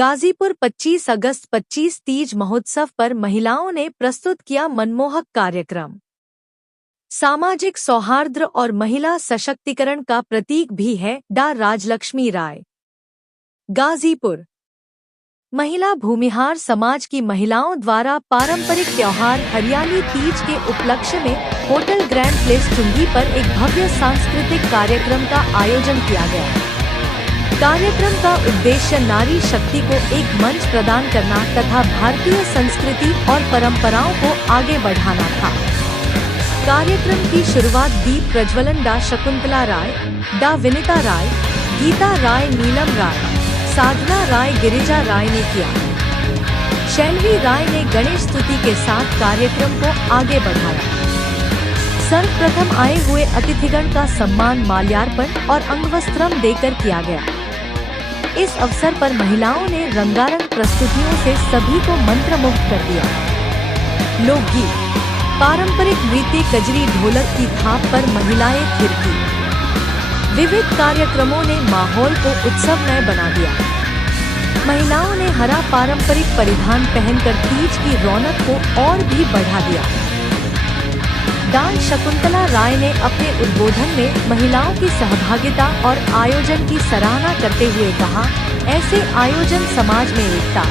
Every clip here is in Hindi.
गाजीपुर 25 अगस्त 25 तीज महोत्सव पर महिलाओं ने प्रस्तुत किया मनमोहक कार्यक्रम। सामाजिक सौहार्द और महिला सशक्तिकरण का प्रतीक भी है डा राजलक्ष्मी राय। गाजीपुर महिला भूमिहार समाज की महिलाओं द्वारा पारंपरिक त्योहार हरियाली तीज के उपलक्ष्य में होटल ग्रैंड प्लेस चुंगी पर एक भव्य सांस्कृतिक कार्यक्रम का आयोजन किया गया। कार्यक्रम का उद्देश्य नारी शक्ति को एक मंच प्रदान करना तथा भारतीय संस्कृति और परंपराओं को आगे बढ़ाना था। कार्यक्रम की शुरुआत दीप प्रज्वलन डा शकुंतला राय, डा विनीता राय, गीता राय, नीलम राय, साधना राय, गिरिजा राय ने किया। शैलवी राय ने गणेश स्तुति के साथ कार्यक्रम को आगे बढ़ाया। सर्वप्रथम आए हुए अतिथिगण का सम्मान माल्यार्पण और अंगवस्त्रम देकर किया गया। इस अवसर पर महिलाओं ने रंगारंग प्रस्तुतियों से सभी को मंत्रमुग्ध कर दिया। लोकगीत, पारंपरिक नृत्य, कजरी, ढोलक की थाप पर महिलाएं थिरकी। विविध कार्यक्रमों ने माहौल को उत्सवमय बना दिया। महिलाओं ने हरा पारंपरिक परिधान पहनकर तीज की रौनक को और भी बढ़ा दिया। डांस शकुंतला राय ने अपने उद्बोधन में महिलाओं की सहभागिता और आयोजन की सराहना करते हुए कहा, ऐसे आयोजन समाज में एकता,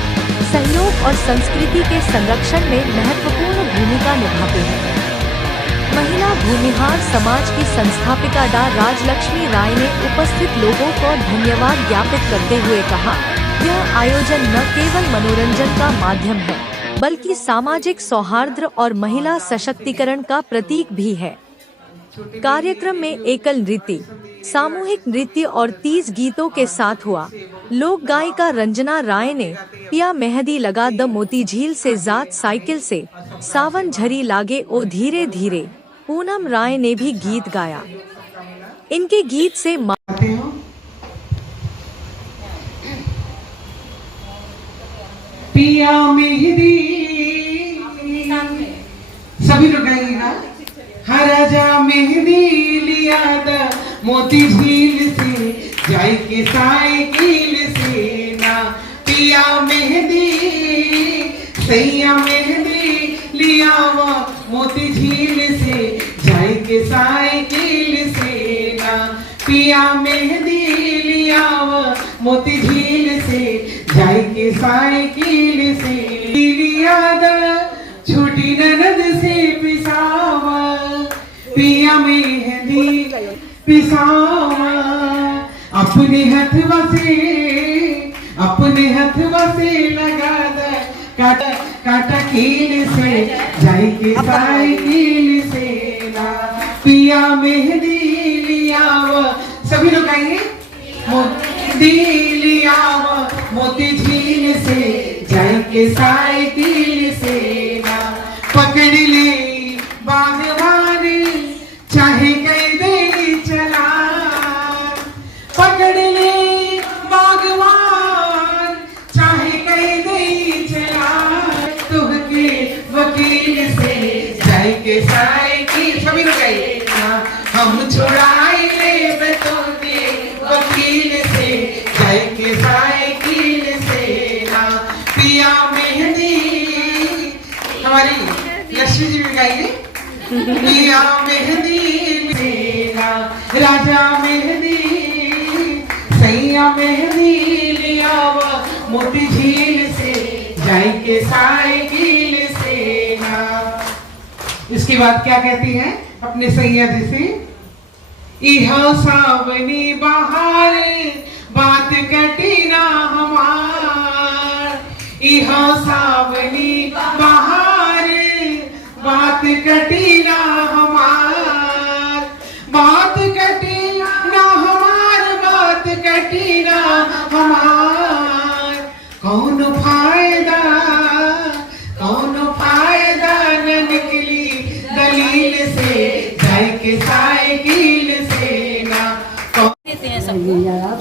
सहयोग और संस्कृति के संरक्षण में महत्वपूर्ण भूमिका निभाते हैं। महिला भूमिहार समाज की संस्थापिका डा राजलक्ष्मी राय ने उपस्थित लोगों को धन्यवाद ज्ञापित करते हुए कहा, यह आयोजन न केवल मनोरंजन का माध्यम है बल्कि सामाजिक सौहार्द और महिला सशक्तिकरण का प्रतीक भी है। कार्यक्रम में एकल नृत्य, सामूहिक नृत्य और तीज गीतों के साथ हुआ। लोक गायिका रंजना राय ने पिया मेहंदी लगा द मोती झील से जात साइकिल से, सावन झरी लागे ओ धीरे धीरे, पूनम राय ने भी गीत गाया। इनके गीत से पिया मेहंदी सभी लोग गाइएगा। हराजा मेहंदी लिया द मोती झील से, जाई के साइकिल से ना। पिया मेहंदी सैया मेहंदी लिया व मोती झील से, जाई के साइकिल से ना। पिया मेहंदी लिया व मोती झील से, जाई के साइकिल से। लिया द छोटी ननद से पिसावा, पिया मेहंदी पिसावा। अपने हथवा से लगा द काटा काटा कील से, जाई के साइकिल से ना। पिया मेहंदी लिया व सभी लोग गाएंगे। मोती लिया व मोती झील से, जाई के साइकिल से ना। पकड़ ले बागवान चाहे कई दे चला, पकड़ ले बागवान चाहे कई दे चला। तुहके वकील से, जाई के साइकिल सभी लोग गाइए ना। हम छुड़ाई ले तोके वकील से, जाई के साइकिल से ना। पिया मेहंदी हमारी लक्ष्मी जी भी गाएंगे। पिया मेहंदी से ना, राजा मेहंदी सैया मेहंदी लिया व मोती झील से, जाई के साइकिल से ना। इसके बाद क्या कहती है अपने सैया जी से, इहा सावनी बहार बात कटी ना हमार। इहा सावनी बहार बात कटी ना हमार। बात कटी ना हमार, बात कटी ना हमार। कौन फायदा न निकली दलील से, जाई के साइकिल से ना।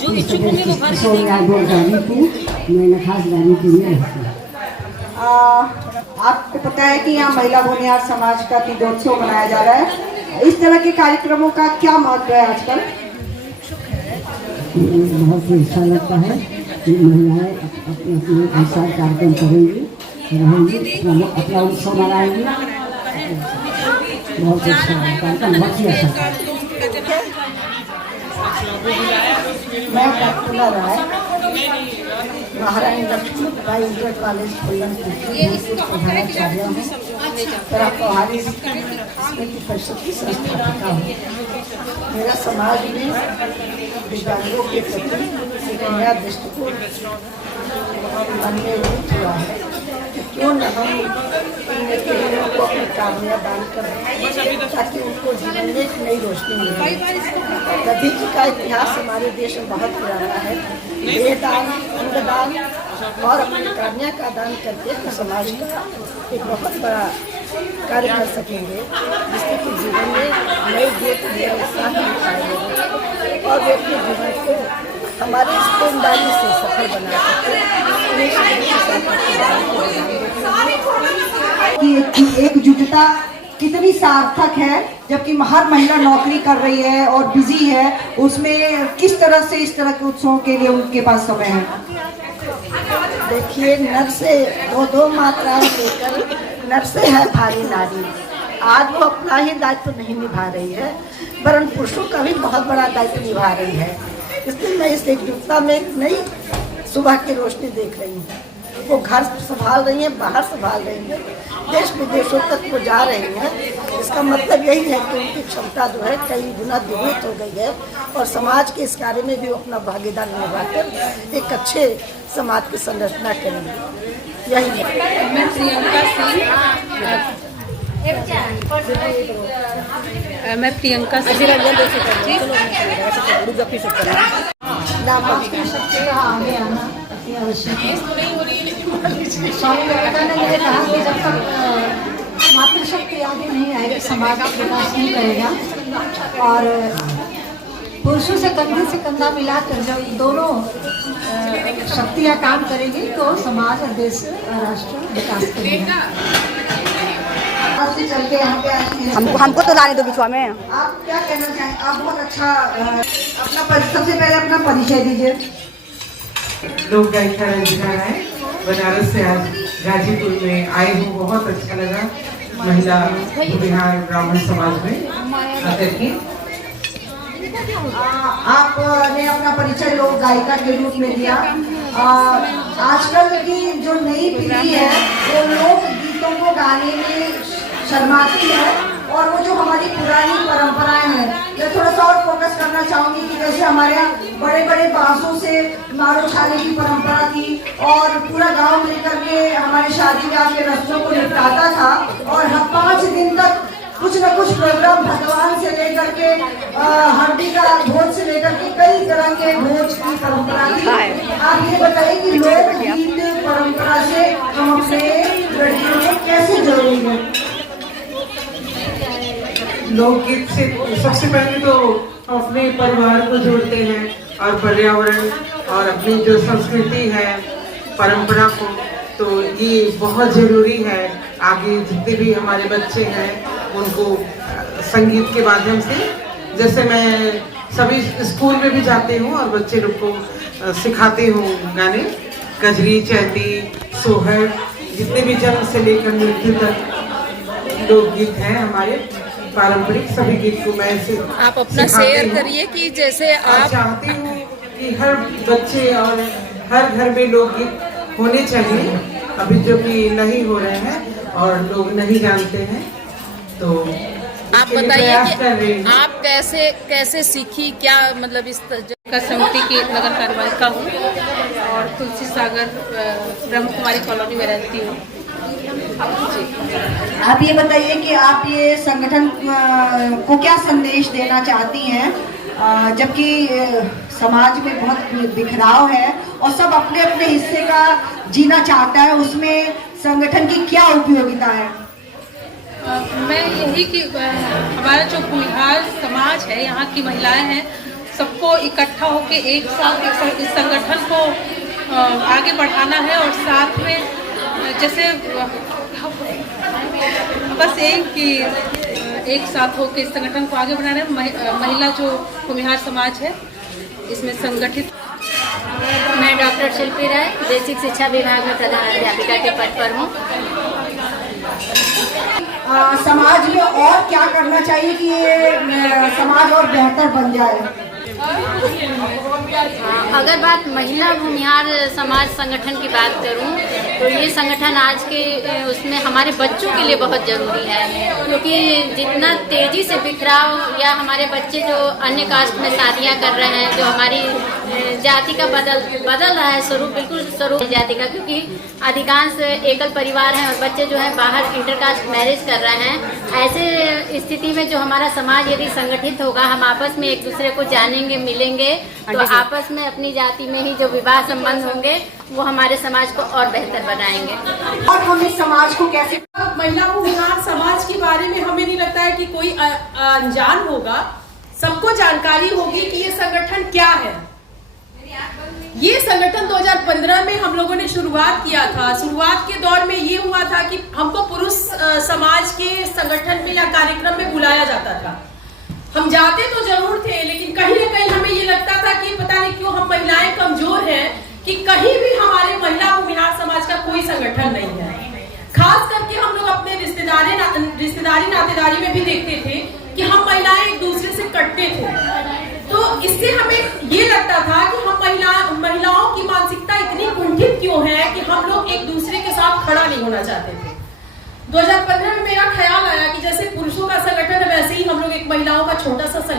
जो इच्छुक होंगे वो भर के मैंने खास गाने के लिए आपको पता है कि यहाँ महिला भूमिहार समाज का तीजोत्सव मनाया जा रहा है। इस तरह के कार्यक्रमों का क्या महत्व है आजकल? बहुत अच्छा लगता है कि महिलाएं अपने अपने ऐसा कार्यक्रम करेंगी, रहेंगी, अपना उत्सव मनाएंगी। बहुत अच्छा कार्यक्रम, बहुत ही अच्छा। मैं प्रफुल्ला राय महारानी लक्ष्मीबाई इंटर कॉलेज प्रधानाचार्य हूँ, तथा पौहारी स्मृति परिषद की संस्थापिका हूँ। मेरा समाज में दिव्यांगों के प्रति एक नया दृष्टिकोण मन में उदित हुआ है कि क्यों न हम को अपनी कामयाब दान करें ताकि उनको जीवन में एक नई रोशनी मिले। गद्दी जी का इतिहास हमारे देश में बहुत पुराना है। देहदान, अंगदान और अपनी कन्या का दान करके तो समाज का एक बहुत बड़ा कार्य कर सकेंगे, जिससे कि जीवन में नई ज्योति नया उत्साह दिखाएंगे और वे अपने जीवन को हमारे इस ईमानदारी से सफल बना सकते। एकजुटता कितनी सार्थक है, जबकि हर महिला नौकरी कर रही है और बिजी है, उसमें किस तरह से इस तरह के उत्सवों के लिए उनके पास समय है। देखिए, नर से दो मात्राएं लेकर नर से है भारी नारी। आज वो अपना ही दायित्व नहीं निभा रही है, वरन पुरुषों का भी बहुत बड़ा दायित्व निभा रही है। इसलिए मैं इस एकजुटता में एक नई सुबह की रोशनी देख रही हूँ। वो घर संभाल रही हैं, बाहर संभाल रही हैं, देश विदेशों तक वो जा रही हैं। इसका मतलब यही है कि उनकी क्षमता जो है कई गुना द्विगुणित हो गई है और समाज के इस कार्य में भी वो अपना भागीदारी निभाकर एक अच्छे समाज की संरचना करेंगे। यही है। मैं प्रियंका सिंह आगे आना अति आवश्यक है। स्वामी विवेकानंद ने कहा कि जब तक मातृशक्ति आगे नहीं आएगी, समाज का विकास नहीं करेगा। और पुरुषों से कंधे से कंधा मिलाकर जब दोनों शक्तियाँ काम करेंगी तो समाज और देश राष्ट्र विकास करेगा। चल के यहाँ पे हमको तो लाने दो बिछुआ में। आप क्या कहना चाहें? आप बहुत अच्छा सबसे पहले अपना परिचय दीजिए। लोक गायिका रंजना है, बनारस से आज गाजीपुर में आई हूँ। बहुत अच्छा लगा महिला बिहार ब्राह्मण समाज में आकर के। आपने अपना परिचय लोक गायिका के रूप में दिया। आजकल की जो नई पीढ़ी है वो लोक गीतों को गाने में शर्माती है और वो जो हमारी पुरानी परंपराएं हैं, मैं थोड़ा सा और फोकस करना चाहूँगी कि जैसे हमारे यहाँ बड़े बड़े बांसों से मारो छाने की परंपरा थी और पूरा गांव मिलकर के हमारे शादी ब्याह के रस्मों को निपटाता था और हम 5 दिन तक कुछ न कुछ प्रोग्राम भगवान से लेकर के हड्डी का भोज से लेकर के कई तरह के भोज की परंपरा थी। आप ये बताइए कि लोक गीत परंपरा से हम अपने लड़कियों को कैसे जोड़ेंगे? लोकगीत से सबसे पहले तो अपने परिवार को जोड़ते हैं और पर्यावरण और अपनी जो संस्कृति है, परंपरा को, तो ये बहुत ज़रूरी है। आगे जितने भी हमारे बच्चे हैं उनको संगीत के माध्यम से, जैसे मैं सभी स्कूल में भी जाती हूँ और बच्चे लोग को सिखाती हूँ गाने, कजरी, चैती, सोहर, जितने भी जन्म से लेकर मृत्यु तक लोकगीत हैं हमारे पारंपरिक, सभी गीत को मैं से आप अपना शेयर करिए कि जैसे आप चाहती हूँ कि हर बच्चे और हर घर में लोकगीत होने चाहिए। अभी जो कि नहीं हो रहे हैं और लोग नहीं जानते हैं, तो आप बताइए कि आप कैसे सीखी, क्या मतलब इस का समिति की नगर कार्यपालिका हूँ और तुलसी सागर ब्रह्म कुमारी कॉलोनी में रहती हूँ। आप ये बताइए कि आप ये संगठन को क्या संदेश देना चाहती हैं, जबकि समाज में बहुत बिखराव है और सब अपने अपने हिस्से का जीना चाहता है, उसमें संगठन की क्या उपयोगिता है? मैं यही कि हमारा जो बिहार समाज है, यहाँ की महिलाएं हैं, सबको इकट्ठा होकर एक साथ इस संगठन को आगे बढ़ाना है और साथ में जैसे बस एक साथ होकर इस संगठन को आगे बढ़ाना है। महिला जो कुम्हार समाज है इसमें संगठित मैं डॉक्टर शिल्पी राय बेसिक शिक्षा विभाग में प्रधान अध्यापिका के पद पर हूँ। समाज में और क्या करना चाहिए कि ये समाज और बेहतर बन जाए? अगर बात महिला भूमिहार समाज संगठन की बात करूं तो ये संगठन आज के उसमें हमारे बच्चों के लिए बहुत ज़रूरी है, क्योंकि जितना तेज़ी से बिखराव या हमारे बच्चे जो अन्य कास्ट में शादियां कर रहे हैं, जो हमारी जाति का बदल रहा है स्वरूप, बिल्कुल स्वरूप जाति का, क्योंकि अधिकांश एकल परिवार हैं और बच्चे जो है बाहर इंटरकास्ट मैरिज कर रहे हैं। ऐसे स्थिति में जो हमारा समाज यदि संगठित होगा, हम आपस में एक दूसरे को जानेंगे, मिलेंगे, तो आपस में अपनी जाति में ही जो विवाह संबंध होंगे वो हमारे समाज को और बेहतर बनाएंगे। और हम इस समाज को कैसे महिला भूमिहार समाज के बारे में हमें नहीं लगता है कि कोई अनजान होगा। सबको जानकारी होगी कि ये संगठन क्या है। ये संगठन 2015 में हम लोगों ने शुरुआत किया था। शुरुआत के दौर में ये हुआ था कि हमको पुरुष समाज के संगठन में या कार्यक्रम में बुलाया जाता था। हम जाते तो जरूर थे, लेकिन कहीं न कहीं हमें ये लगता था कि पता नहीं क्यों हम महिलाएं कमजोर हैं कि कहीं भी हमारे महिला भूमिहार समाज का कोई संगठन नहीं है। खास करके हम लोग अपने रिश्तेदारी नातेदारी में भी देखते थे कि हम महिलाएं एक दूसरे से कटते थे। तो इससे हमें ये लगता था कि हम महिलाओं की मानसिकता इतनी कुंठित क्यों है कि हम लोग एक दूसरे के साथ खड़ा नहीं होना चाहते थे। 2015 में मेरा ख्याल आया कि जैसे पुरुषों का संगठन है, वैसे ही हम लोग एक महिलाओं का छोटा सा